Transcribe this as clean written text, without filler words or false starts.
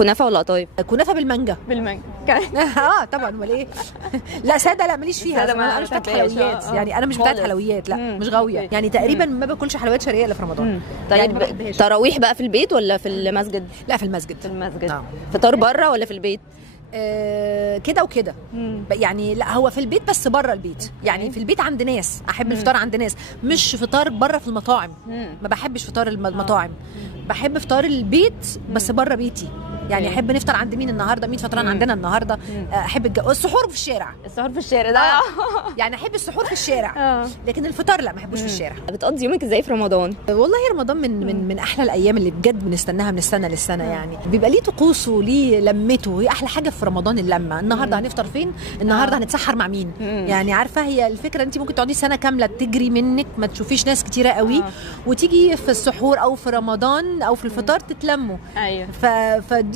كنافه ولا قطايف؟ كنافه بالمانجا. بالمانجا طبعا، امال ايه. لا ساده لا ماليش فيها، انا مش بتاعت حلويات يعني، انا مش بتاعت حلويات، لا مش غاويه يعني، تقريبا ما باكلش حلويات شرقيه الا في رمضان. طيب يعني ما بحبهاش. تراويح بقى في البيت ولا في المسجد؟ لا في المسجد. في المسجد. نعم. فطار بره ولا في البيت؟ كده وكده يعني. لا هو في البيت بس بره البيت يعني. في البيت عند ناس احب الفطار عند ناس، مش فطار بره في المطاعم. ما بحبش فطار المطاعم. بحب فطار البيت بس بره بيتي يعني. احب نفطر عند مين النهارده، مين فطران عندنا النهارده. احب السحور في الشارع. السحور في الشارع ده يعني احب السحور في الشارع. لكن الفطار لا ما احبوش في الشارع. بتقضي يومك ازاي في رمضان؟ والله رمضان من احلى الايام اللي بجد بنستناها من السنه للسنه يعني. بيبقى ليه طقوسه وليه لمته. هي احلى حاجه في رمضان اللمه. النهارده هنفطر فين، النهارده هنتسحر مع مين. يعني عارفه هي الفكره، انت ممكن تقعدي سنه كامله تجري منك ما تشوفيش ناس كتيره قوي، وتيجي في السحور او في رمضان او في الفطار تتلموا. ايوه. فدي